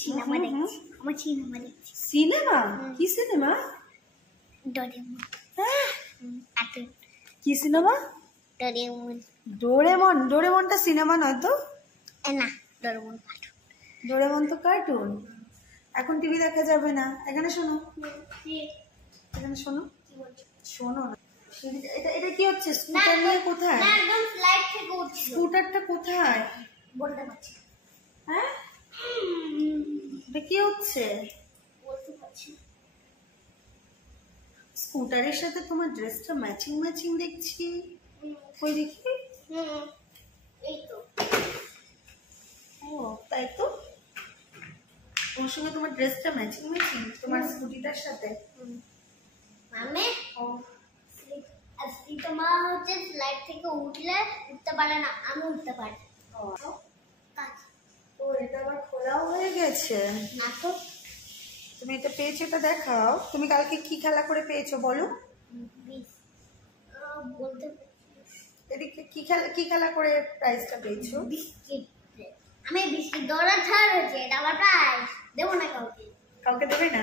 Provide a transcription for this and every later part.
Cinema দেখছি। আমার cinema দেখছি। সিনেমা? কি সিনেমা? ডোরেমন। কি সিনেমা? ডোরেমন। ডোরেমন? ডোরেমনটা সিনেমা নয় তো? না, ডোরেমন কার্টুন। ডোরেমন তো কার্টুন। এখন টিভি দেখা যাবে না। এখানে শোনো, এখানে শোনো, শোনো না। এটা এটা কি হচ্ছে? স্কুটার নিয়ে কোথায়? না, একদম ফ্লাইট থেকে উঠছি। স্কুটারটা কোথায়? বলতে পারছি। হ্যাঁ, এটা কি হচ্ছে? বলতে পারছি। স্কুটারের সাথে তোমার ড্রেসটা ম্যাচিং ম্যাচিং দেখছি। কই দেখি। এই তো। ও তাই তো, ওর সঙ্গে তোমার ড্রেসটা ম্যাচিং ম্যাচিং তোমার স্কুটিটার সাথে। মানে আজকে মা হচ্ছে ফ্লাইট থেকে উঠতে পারে না, আমি উঠতে পারি। ও এটা আবার খোলাও হয়ে গেছে না তো। তুমি এটা পেয়েছো, এটা দেখাও। তুমি কালকে কি খেলা করে পেয়েছো বলো? বলতে এদিকে কি খেলা করে প্রাইজটা পেয়েছো? বিস্কিট। আমি বিস্কিট দৌড়া ছাড়ছি, এটা আমার প্রাইজ। দেবো না কাউকে। কাউকে দেবে না?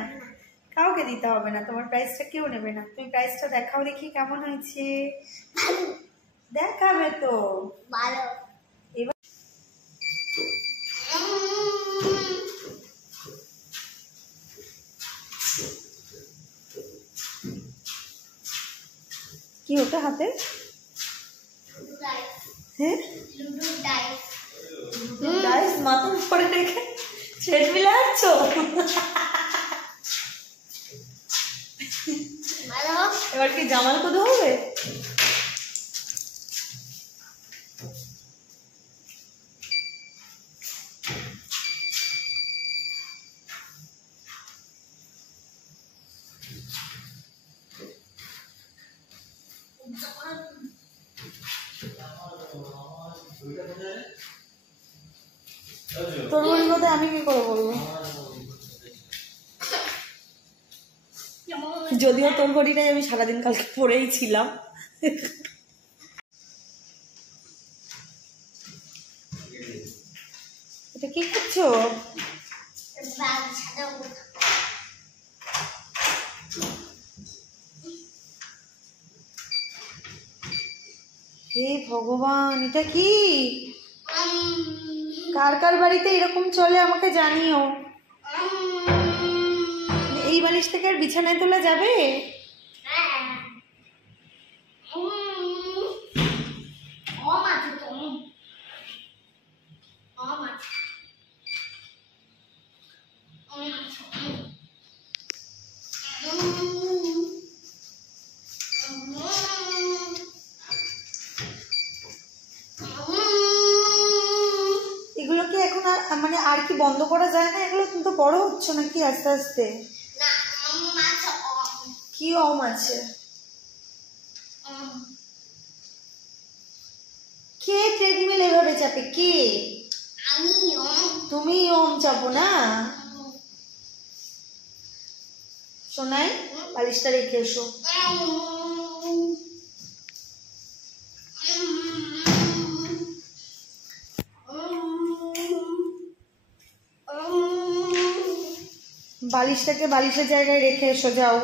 কাউকে দিতে হবে না, তোমার প্রাইসটা কেউ নেবে না। তুমি প্রাইসটা দেখাও দেখি কেমন হয়েছে। দেখাবে তো ভালো। এবার কি ওটা হাতে? হ্যাঁ, ডাইস মাথার উপরে রেখে ছেড়ে মিলাচ্ছ। এবার কি জামাল কোথাও হবে? তোর বলি কথা আমি কি করে বলবো? যদিও তোর ঘড়িটাই আমি সারাদিন কালকে পরেই ছিলাম। এটা কি করছো? হে ভগবান, এটা কি? কার কার বাড়িতে এরকম চলে আমাকে জানিও। এই বালিশ থেকে আর বিছানায় তোলা যাবে? এগুলো কি এখন মানে আর কি বন্ধ করা যায় না? এগুলো কিন্তু বড় হচ্ছে নাকি আস্তে আস্তে? কি ওম আছে? কে ট্রেডমিল এভাবে চাপে? কে? তুমি ওম চাপো না? শোনাই, বালিশটা রেখে এসো। বালিশটাকে বালিশের জায়গায় রেখে এসো, যাও।